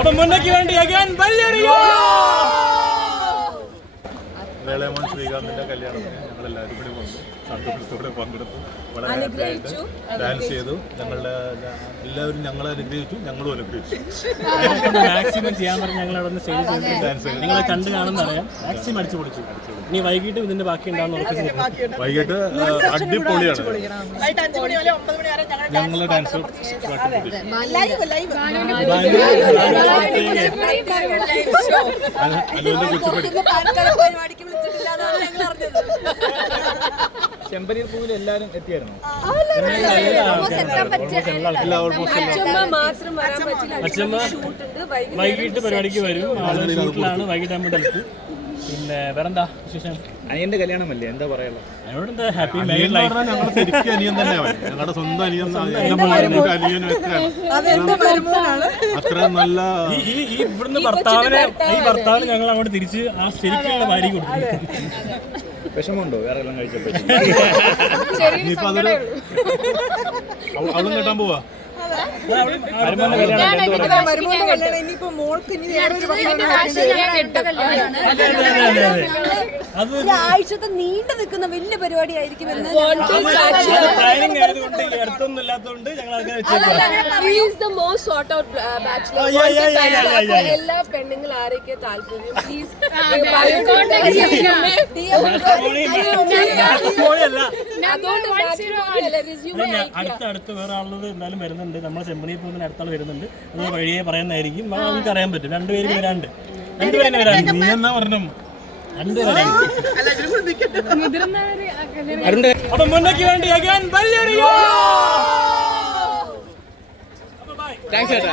അപ്പൊ മുന്നേക്ക് വേണ്ടി അഗാൻ വലിയ വേളയമോൻ ശ്രീകാന്തിന്റെ കല്യാണത്തിന് ഞങ്ങൾ എല്ലാവരും കൂടി വന്നു. സന്തോഷത്തോടെ പങ്കെടുത്തു. വളരെ ഡാൻസ് ചെയ്തു. ഞങ്ങളുടെ എല്ലാവരും ഞങ്ങളെ അനുഗ്രഹിച്ചു. ഞങ്ങളും അനുഗ്രഹിച്ചു. മാക്സിമം ചെയ്യാൻ പറഞ്ഞ് ഞങ്ങൾ അവിടെ നിന്ന് സ്റ്റേജ് ചെയ്ത്. നിങ്ങളെ കണ്ടു കാണുന്നറിയാം മാക്സിമം അടിച്ചു പൊളിച്ചു. ഇനി വൈകിട്ട് ഇതിന്റെ ബാക്കി ഉണ്ടാവുന്ന. വൈകിട്ട് അടിപൊളിയാണ്. ഞങ്ങൾ ഡാൻസ് ചെമ്പനീർ പൂവിൽ എല്ലാരും എത്തിയായിരുന്നു. അച്ഛമ്മ വൈകിട്ട് പരിപാടിക്ക് വരും. ആൾ പിന്നെ വേറെന്താ വിശേഷം? അനിയന്റെ കല്യാണമല്ലേ? എന്താ പറയാനുള്ളത്? അതിനോട് എന്താ ഹാപ്പി ലൈഫ് പറഞ്ഞാൽ ഞങ്ങളുടെ ശരിക്കും അനിയൻ തന്നെ അവൻ. ഞങ്ങളുടെ സ്വന്തം അനിയൻ അത്ര നല്ല ഈ ഈ ഈ ഇവിടുന്ന് ഭർത്താവിനെ ഈ ഭർത്താവിന് ഞങ്ങൾ അങ്ങോട്ട് തിരിച്ച് ആ ശരിക്കുള്ള ഭാര്യ കൊടുക്കും വിഷമമുണ്ടോ? വേറെ എല്ലാം കഴിച്ചപ്പോ? അവളും കേട്ടാൻ പോവാ? മരുമോന്റെ കല്യാണം എന്ത് പറയുന്നു മരുമോന്റെ കല്യാണം ഇനിയിപ്പോ മോൾക്ക് ഇനി വേറൊരു ഒരാഴ്ചത്തെ നീണ്ടു നിൽക്കുന്ന വലിയ പരിപാടി ആയിരിക്കും എന്ന്. എല്ലാ പെണ്ണുങ്ങൾ ആരൊക്കെ താല്പര്യം പ്ലീസ് അടുത്ത അടുത്ത് വേറെ ആളുകൾ എന്തായാലും വരുന്നുണ്ട്. നമ്മളെ ചെമ്പണി പോകുന്ന അടുത്താൾ വരുന്നുണ്ട്. അത് വഴിയെ പറയുന്നതായിരിക്കും. നമുക്ക് അറിയാൻ പറ്റും. രണ്ടുപേരും വരാണ്ട് രണ്ടുപേരും വരാണ്ട് നീ എന്നാ പറഞ്ഞു? രണ്ടുപേരും അപ്പൊ മുന്നേക്ക് വേണ്ടി അഗാൻ വലിയൊരു താങ്ക്സ് ചേട്ടാ.